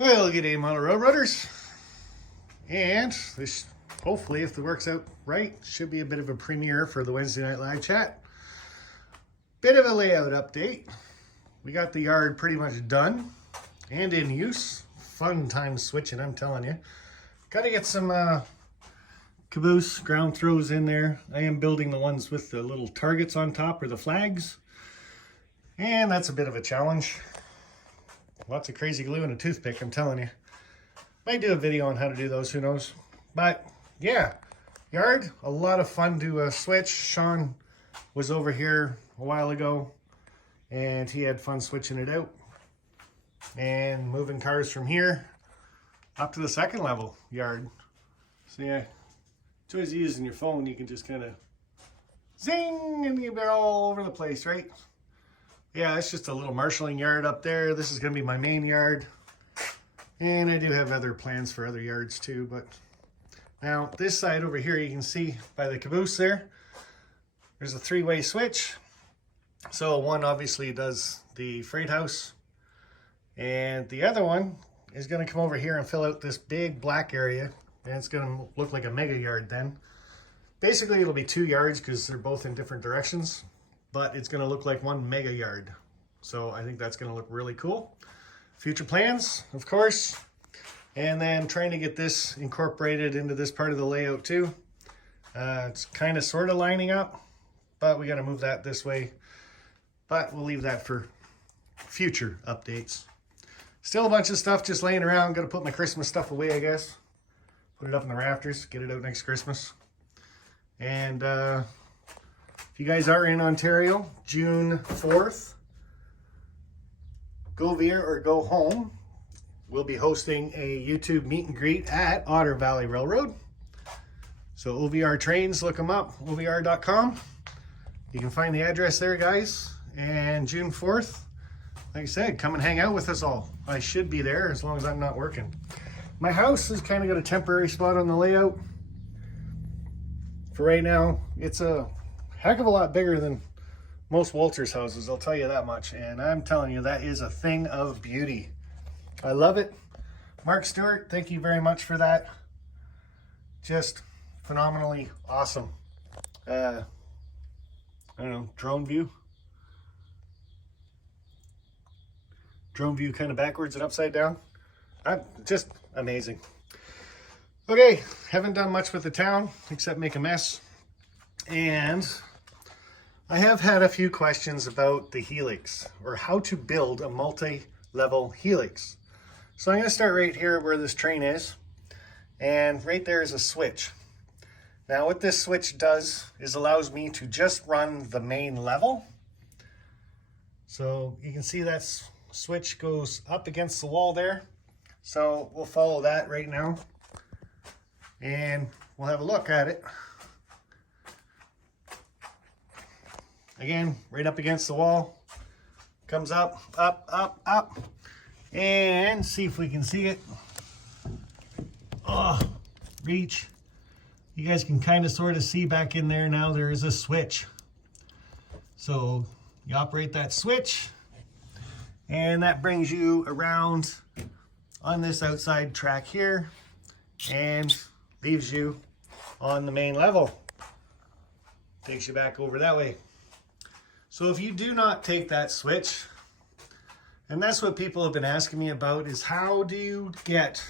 Well, good day, model railroaders. And this, hopefully, if it works out right, should be a bit of a premiere for the Wednesday Night Live chat. Bit of a layout update. We got the yard pretty much done and in use. Fun time switching, I'm telling you. Got to get some caboose ground throws in there. I am building the ones with the little targets on top, or the flags. And that's a bit of a challenge. Lots of crazy glue and a toothpick, I'm telling you. Might do a video on how to do those, who knows. But yeah, yard, a lot of fun to switch. Sean was over here a while ago and he had fun switching it out and moving cars from here up to the second level yard. So yeah, it's always using your phone. You can just kind of zing and you're all over the place, right? Yeah, it's just a little marshalling yard up there. This is going to be my main yard. And I do have other plans for other yards too. But now this side over here, you can see by the caboose there, there's a three-way switch. So one obviously does the freight house. And the other one is going to come over here and fill out this big black area. And it's going to look like a mega yard then. Basically, it'll be two yards because they're both in different directions. But it's going to look like one mega yard. So I think that's going to look really cool. Future plans, of course. And then trying to get this incorporated into this part of the layout too. It's kind of sort of lining up, but we got to move that this way. But we'll leave that for future updates. Still a bunch of stuff just laying around. Got to put my Christmas stuff away, I guess. Put it up in the rafters, get it out next Christmas. And if you guys are in Ontario, June 4th, go Veer or go home. We'll be hosting a YouTube meet and greet at Otter Valley Railroad. So OVR trains, look them up, ovr.com. You can find the address there, guys. And June 4th, like I said, come and hang out with us all. I should be there as long as I'm not working. My house has kind of got a temporary spot on the layout. For right now, it's a heck of a lot bigger than most Walters houses, I'll tell you that much. And I'm telling you, that is a thing of beauty. I love it. Mark Stewart, thank you very much for that. Just phenomenally awesome. I don't know, drone view. Drone view kind of backwards and upside down. Just amazing. Okay, haven't done much with the town except make a mess. And I have had a few questions about the Helix, or how to build a multi-level Helix. So I'm going to start right here where this train is, and right there is a switch. Now what this switch does is allows me to just run the main level. So you can see that switch goes up against the wall there. So we'll follow that right now, and we'll have a look at it. Again, right up against the wall, comes up, up, up, up, and see if we can see it. Oh, reach. You guys can kind of sort of see back in there now there is a switch. So you operate that switch, and that brings you around on this outside track here and leaves you on the main level. Takes you back over that way. So if you do not take that switch, and that's what people have been asking me about, is how do you get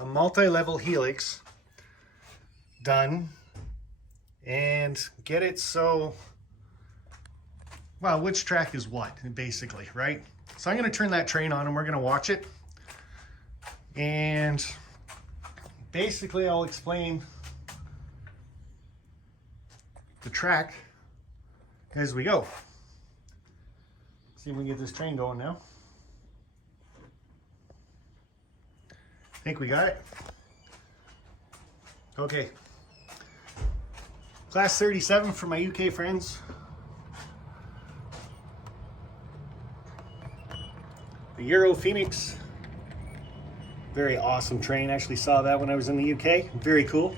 a multi-level Helix done and get it so, well, which track is what, basically, right? So I'm going to turn that train on and we're going to watch it. And basically I'll explain the track as we go. See if we can get this train going now. I think we got it. Okay. Class 37 for my UK friends. The Euro Phoenix. Very awesome train. Actually saw that when I was in the UK. Very cool.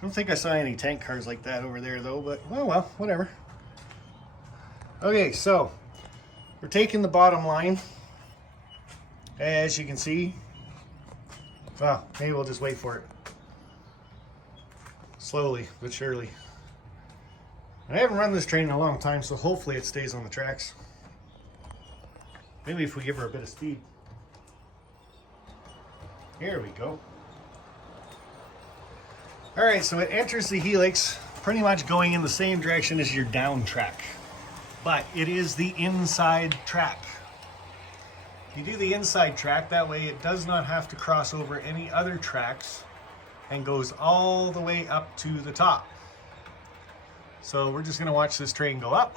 Don't think I saw any tank cars like that over there though, but oh well, whatever. Okay, so we're taking the bottom line As you can see, well, maybe we'll just wait for it. Slowly but surely. I haven't run this train in a long time, so hopefully it stays on the tracks. Maybe if we give her a bit of speed. Here we go. All right, so it enters the Helix pretty much going in the same direction as your down track, but it is the inside track. You do the inside track, that way it does not have to cross over any other tracks and goes all the way up to the top. So we're just gonna watch this train go up.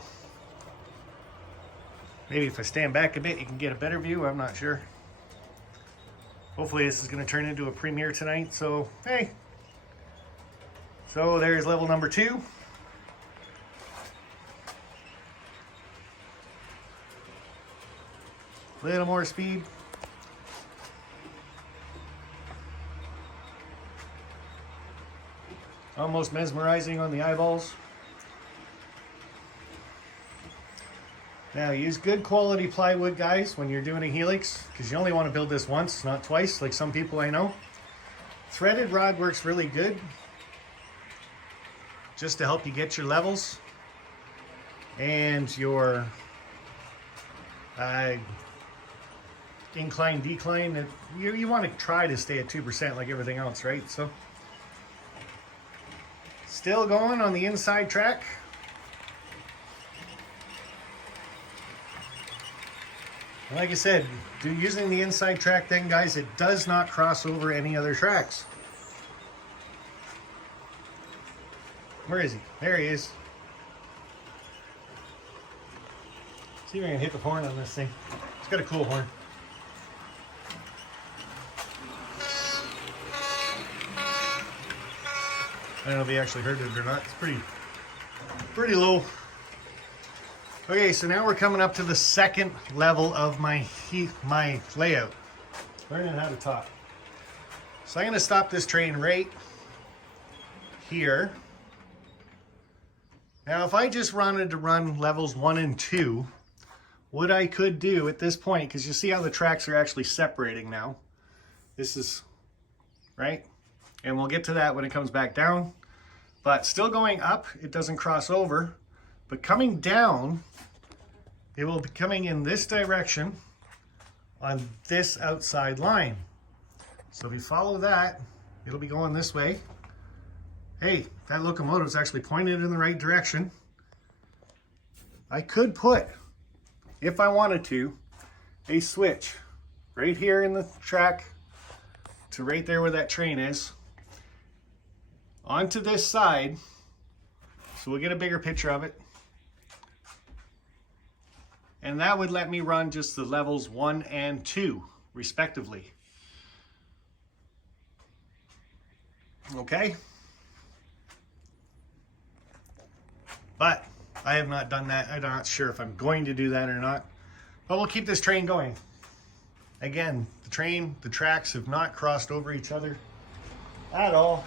Maybe if I stand back a bit, you can get a better view, I'm not sure. Hopefully this is gonna turn into a premiere tonight, so hey. So there's level number 2. A little more speed. Almost mesmerizing on the eyeballs. Now use good quality plywood, guys, when you're doing a Helix, because you only want to build this once, not twice, like some people I know. Threaded rod works really good, just to help you get your levels and your incline, decline. You want to try to stay at 2% like everything else, right? So, still going on the inside track. Like I said, using the inside track then, guys, it does not cross over any other tracks. Where is he? There he is. See if I can hit the horn on this thing. It's got a cool horn. I don't know if he actually heard it or not. It's pretty low. Okay, so now we're coming up to the second level of my layout. Learning how to talk. So I'm going to stop this train right here. Now, if I just wanted to run levels 1 and 2, what I could do at this point, because you see how the tracks are actually separating now. This is, right? And we'll get to that when it comes back down. But still going up, it doesn't cross over. But coming down, it will be coming in this direction on this outside line. So if you follow that, it'll be going this way. Hey, that locomotive is actually pointed in the right direction. I could put, if I wanted to, a switch right here in the track to right there where that train is, onto this side, so we'll get a bigger picture of it. And that would let me run just the levels 1 and 2, respectively. Okay? But I have not done that. I'm not sure if I'm going to do that or not. But we'll keep this train going. Again, the tracks have not crossed over each other at all.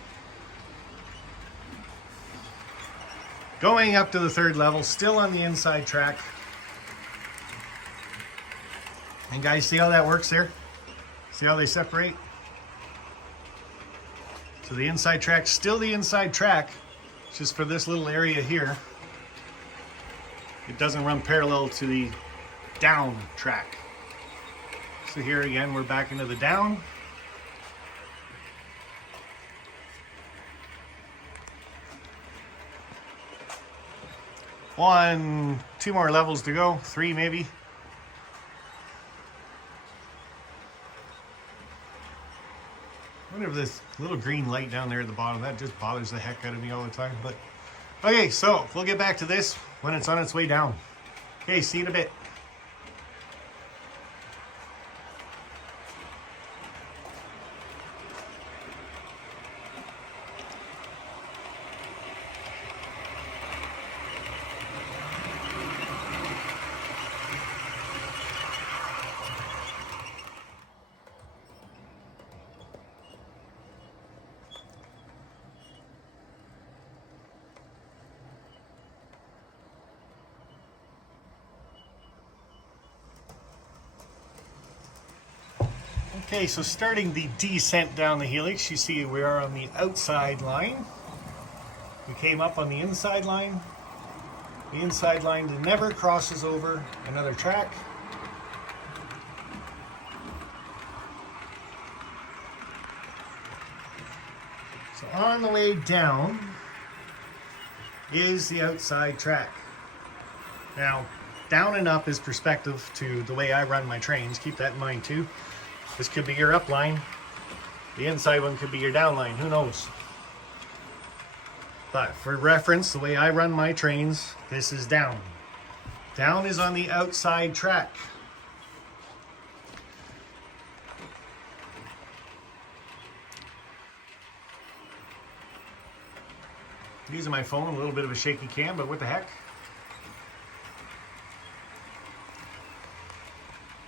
Going up to the 3rd level, still on the inside track. And guys, see how that works there? See how they separate? So the inside track's still the inside track, just for this little area here. It doesn't run parallel to the down track. So here again, we're back into the down. One, 2 more levels to go, 3 maybe. I wonder if this little green light down there at the bottom, that just bothers the heck out of me all the time. But okay, so we'll get back to this when it's on its way down. Okay, see you in a bit. Okay, so starting the descent down the Helix, you see we are on the outside line. We came up on the inside line. The inside line never crosses over another track. So on the way down is the outside track. Now, down and up is perspective to the way I run my trains. Keep that in mind too. This could be your up line. The inside one could be your down line. Who knows? But for reference, the way I run my trains, this is down. Down is on the outside track. Using my phone, a little bit of a shaky cam, but what the heck?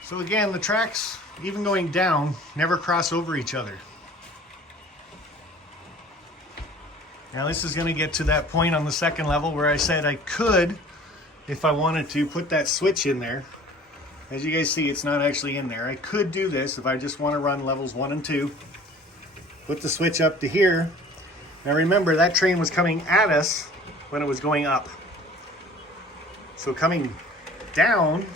So again, the tracks, even going down, never cross over each other. Now this is going to get to that point on the second level where I said I could, if I wanted to, put that switch in there. As you guys see, it's not actually in there. I could do this if I just want to run levels 1 and 2. Put the switch up to here. Now remember, that train was coming at us when it was going up. So coming down,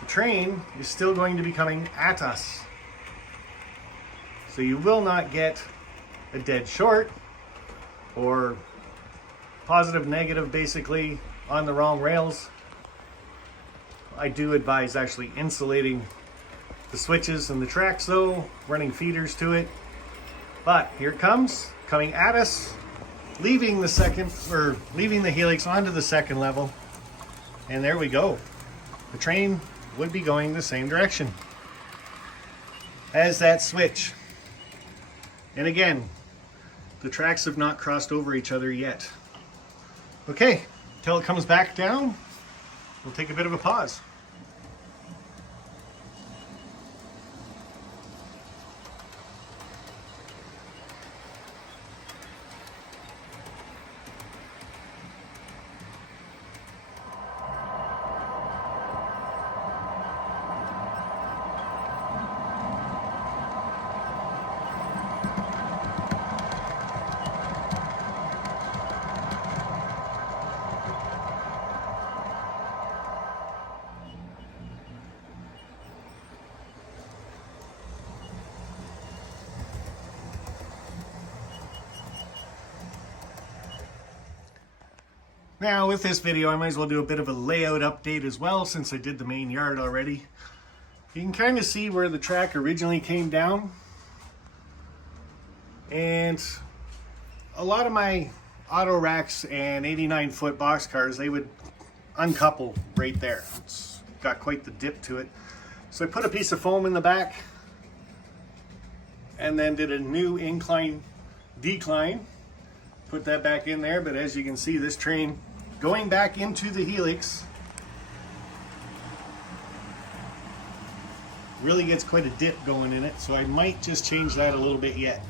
the train is still going to be coming at us. So you will not get a dead short or positive, negative, basically on the wrong rails. I do advise actually insulating the switches and the tracks though, running feeders to it. But here it comes, coming at us, leaving the Helix onto the second level. And there we go. The train would be going the same direction as that switch. And again, the tracks have not crossed over each other yet. Okay, until it comes back down, we'll take a bit of a pause. Now with this video, I might as well do a bit of a layout update as well, since I did the main yard already. You can kind of see where the track originally came down. And a lot of my auto racks and 89-foot boxcars, they would uncouple right there. It's got quite the dip to it. So I put a piece of foam in the back and then did a new incline decline. Put that back in there, but as you can see, this train going back into the Helix really gets quite a dip going in it, so I might just change that a little bit yet.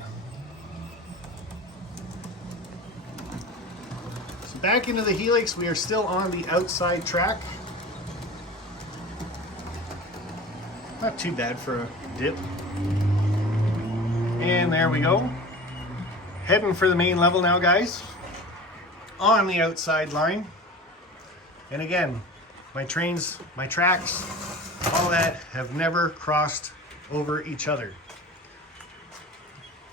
So back into the Helix, we are still on the outside track. Not too bad for a dip. And there we go. Heading for the main level now, guys, on the outside line. And again, my trains, my tracks, all that have never crossed over each other.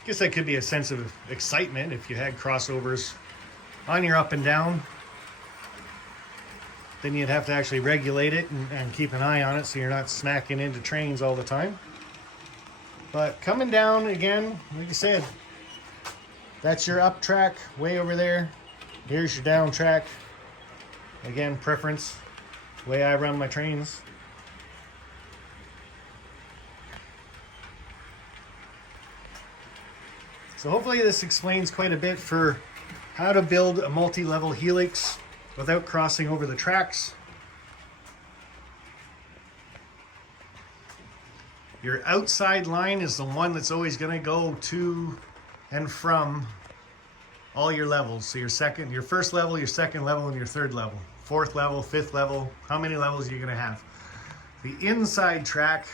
I guess that could be a sense of excitement if you had crossovers on your up and down. Then you'd have to actually regulate it and keep an eye on it so you're not smacking into trains all the time. But coming down again, like I said, that's your up track way over there. Here's your down track. Again, preference, the way I run my trains. So hopefully this explains quite a bit for how to build a multi-level Helix without crossing over the tracks. Your outside line is the one that's always going to go to and from all your levels. So your first level, your second level, and your third level. Fourth level, fifth level, how many levels are you going to have? The inside track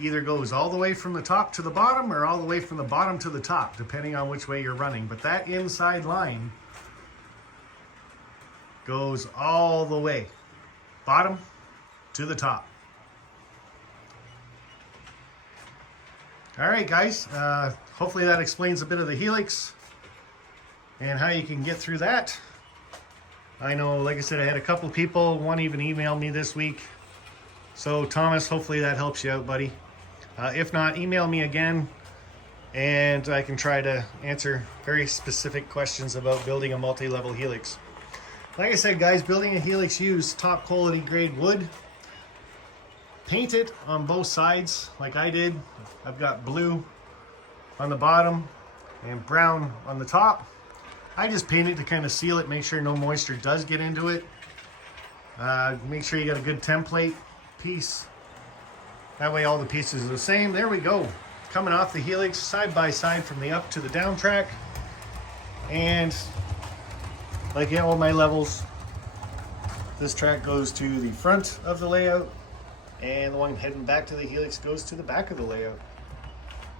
either goes all the way from the top to the bottom or all the way from the bottom to the top, depending on which way you're running. But that inside line goes all the way, bottom to the top. All right, guys, hopefully that explains a bit of the Helix and how you can get through that. I know, like I said, I had a couple people, one even emailed me this week. So Thomas, hopefully that helps you out, buddy. If not, email me again and I can try to answer very specific questions about building a multi-level Helix. Like I said, guys, building a Helix, use top quality grade wood. Paint it on both sides like I did. I've got blue on the bottom and brown on the top. I just paint it to kind of seal it, make sure no moisture does get into it. Make sure you got a good template piece. That way all the pieces are the same. There we go. Coming off the Helix side by side from the up to the down track. And like in all my levels, this track goes to the front of the layout and the one heading back to the Helix goes to the back of the layout.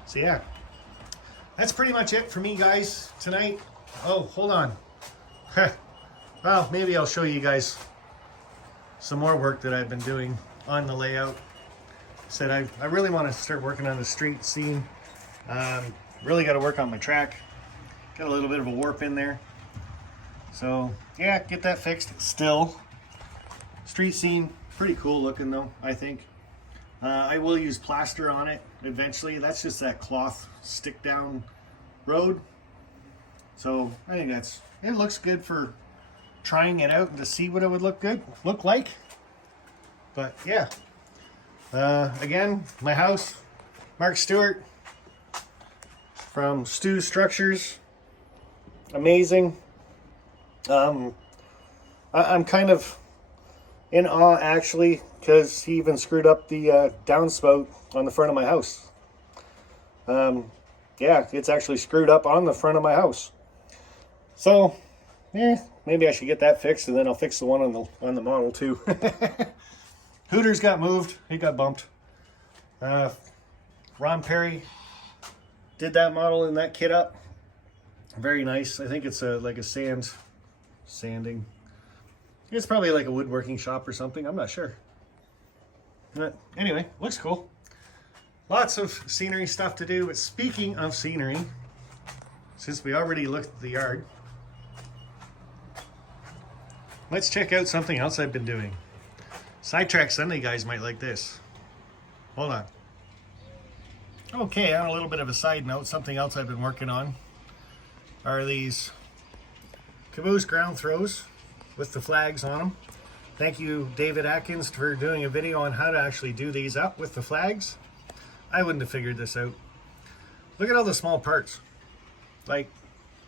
So yeah, that's pretty much it for me, guys, tonight. Oh, hold on. Well, maybe I'll show you guys some more work that I've been doing on the layout. Said I really want to start working on the street scene. Really got to work on my track. Got a little bit of a warp in there. So yeah, get that fixed still. Street scene, pretty cool looking though, I think. I will use plaster on it eventually. That's just that cloth stick down road. So I think it looks good for trying it out and to see what it would look like. But yeah, again, my house, Mark Stewart from Stu Structures, amazing. I'm kind of in awe actually, because he even screwed up the downspout on the front of my house. Yeah, it's actually screwed up on the front of my house. So, maybe I should get that fixed, and then I'll fix the one on the model too. Hooters got moved; it got bumped. Ron Perry did that model and that kit up. Very nice. I think it's like a sanding. It's probably like a woodworking shop or something. I'm not sure. But anyway, looks cool. Lots of scenery stuff to do. But speaking of scenery, since we already looked at the yard, let's check out something else I've been doing. Sidetrack Sunday guys might like this. Hold on. Okay, on a little bit of a side note, something else I've been working on are these caboose ground throws with the flags on them. Thank you, David Atkins, for doing a video on how to actually do these up with the flags. I wouldn't have figured this out. Look at all the small parts. Like,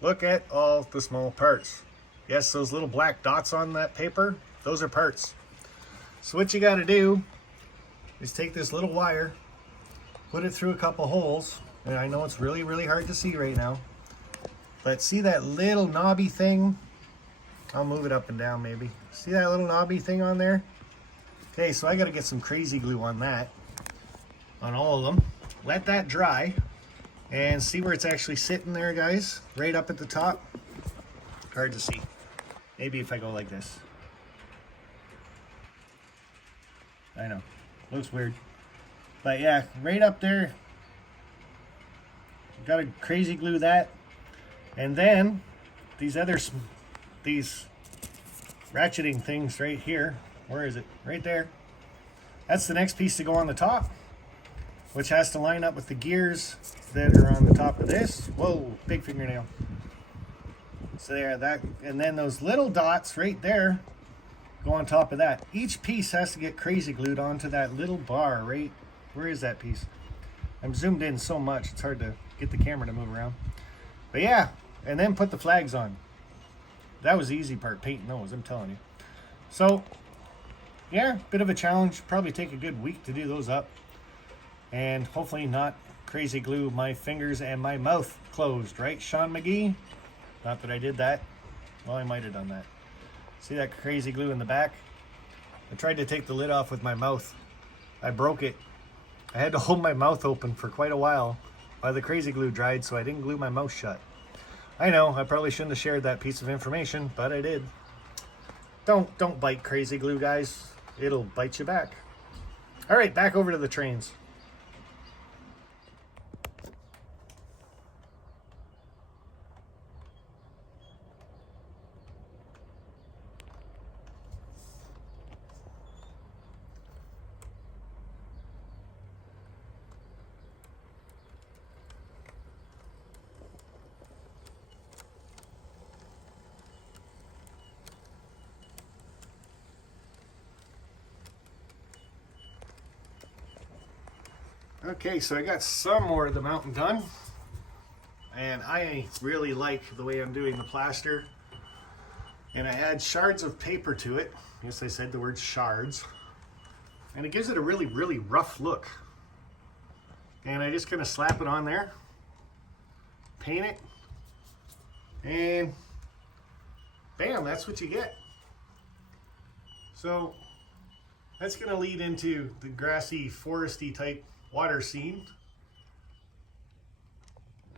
look at all the small parts. Yes, those little black dots on that paper, those are parts. So what you got to do is take this little wire, put it through a couple holes, and I know it's really, really hard to see right now, but see that little knobby thing? I'll move it up and down maybe. See that little knobby thing on there? Okay, so I got to get some crazy glue on that, on all of them. Let that dry and see where it's actually sitting there, guys. Right up at the top. Hard to see. Maybe if I go like this. I know, looks weird. But yeah, right up there. Got to crazy glue that. And then these ratcheting things right here. Where is it? Right there. That's the next piece to go on the top, which has to line up with the gears that are on the top of this. Whoa, big fingernail. So there, that, and then those little dots right there go on top of that. Each piece has to get crazy glued onto that little bar, right? Where is that piece? I'm zoomed in so much, it's hard to get the camera to move around. But yeah, and then put the flags on. That was the easy part, painting those, I'm telling you. So, yeah, bit of a challenge. Probably take a good week to do those up. And hopefully not crazy glue my fingers and my mouth closed, right, Sean McGee? Not that I did that. Well, I might have done that. See that crazy glue in the back? I tried to take the lid off with my mouth. I broke it. I had to hold my mouth open for quite a while while the crazy glue dried, so I didn't glue my mouth shut. I know, I probably shouldn't have shared that piece of information, but I did. Don't bite crazy glue, guys. It'll bite you back. All right, back over to the trains. Okay, so I got some more of the mountain done, and I really like the way I'm doing the plaster. And I add shards of paper to it. Yes, I said the word shards. And it gives it a really, really rough look. And I just kind of slap it on there, paint it, and bam, that's what you get. So that's going to lead into the grassy, foresty type water scene.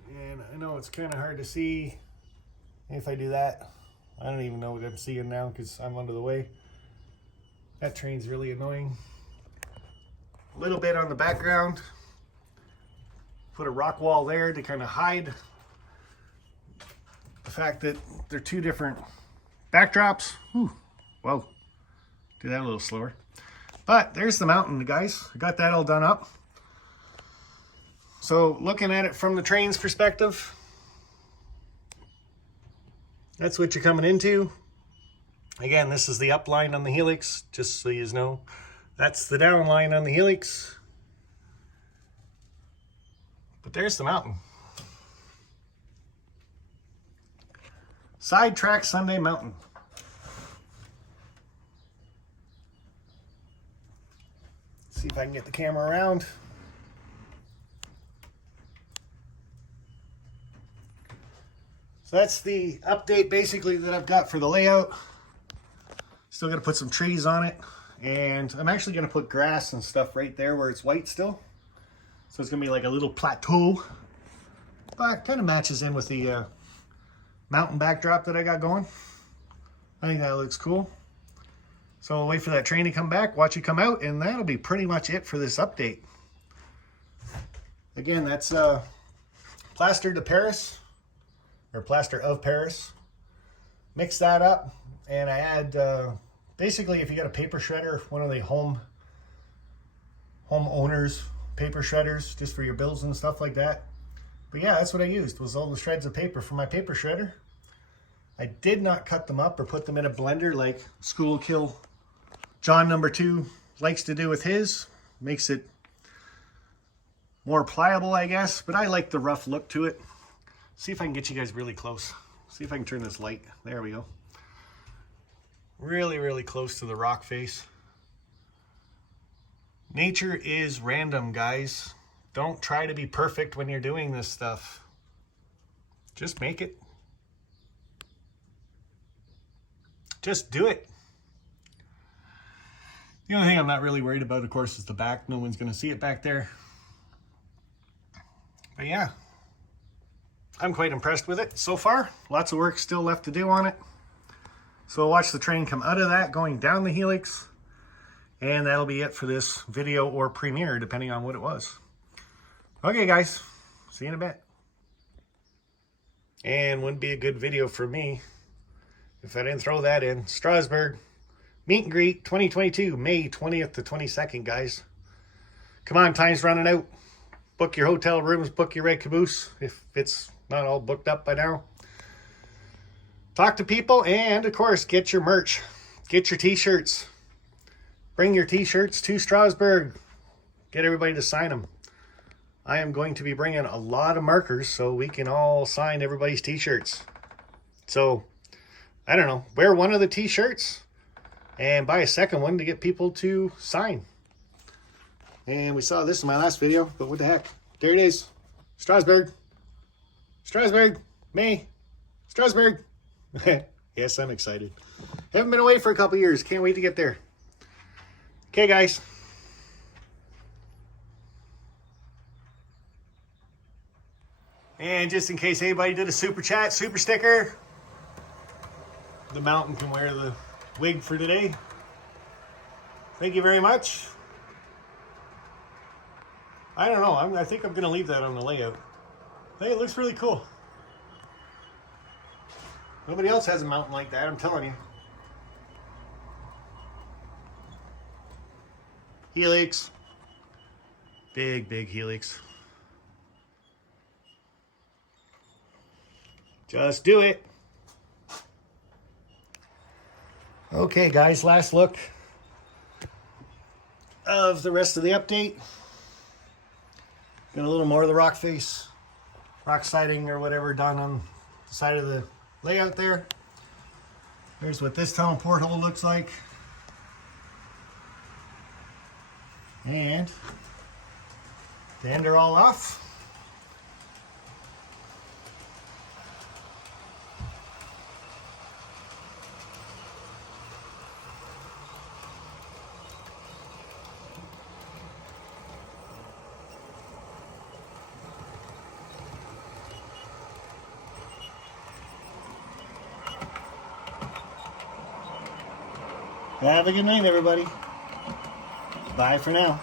And I know it's kind of hard to see if I do that. I don't even know what I'm seeing now because I'm under the way. That train's really annoying. A little bit on the background. Put a rock wall there to kind of hide the fact that they're two different backdrops. Whew. Well, do that a little slower. But there's the mountain, guys. I got that all done up. So looking at it from the train's perspective, that's what you're coming into. Again, this is the up line on the Helix, just so you know. That's the down line on the Helix. But there's the mountain. Sidetrack Sunday Mountain. See if I can get the camera around. So that's the update basically that I've got for the layout. Still got to put some trees on it. And I'm actually going to put grass and stuff right there where it's white still. So it's going to be like a little plateau. But kind of matches in with the mountain backdrop that I got going. I think that looks cool. So I'll wait for that train to come back, watch it come out, and that'll be pretty much it for this update. Again, that's plaster de Paris, or plaster of Paris. Mix that up, and I add, basically if you got a paper shredder, one of the home owners paper shredders, just for your bills and stuff like that. But yeah, that's what I used, was all the shreds of paper from my paper shredder. I did not cut them up or put them in a blender like School Kill John #2 likes to do with his. Makes it more pliable, I guess, but I like the rough look to it. See if I can get you guys really close. See if I can turn this light. There we go. Really, really close to the rock face. Nature is random, guys. Don't try to be perfect when you're doing this stuff. Just make it. Just do it. The only thing I'm not really worried about, of course, is the back. No one's going to see it back there. But yeah, I'm quite impressed with it so far. Lots of work still left to do on it. So I'll watch the train come out of that, going down the Helix. And that'll be it for this video or premiere, depending on what it was. Okay, guys. See you in a bit. And wouldn't be a good video for me if I didn't throw that in. Strasbourg Meet and Greet 2022, May 20th to 22nd, guys. Come on, time's running out. Book your hotel rooms, book your red caboose if it's not all booked up by now. Talk to people, and of course, get your merch. Get your t-shirts. Bring your t-shirts to Strasbourg. Get everybody to sign them. I am going to be bringing a lot of markers so we can all sign everybody's t-shirts. So, I don't know, wear one of the t-shirts and buy a second one to get people to sign. And we saw this in my last video, but what the heck? There it is. Strasbourg. Strasbourg. May. Strasbourg. Yes, I'm excited. Haven't been away for a couple years. Can't wait to get there. Okay, guys. And just in case anybody did a super chat, super sticker, the mountain can wear the wig for today. Thank you very much. I don't know. I think I'm going to leave that on the layout. Hey, it looks really cool. Nobody else has a mountain like that, I'm telling you. Helix. Big, big Helix. Just do it. Okay, guys, last look of the rest of the update. Got a little more of the rock face, rock siding or whatever done on the side of the layout there. Here's what this tunnel porthole looks like. And the end are all off. Have a good night, everybody. Bye for now.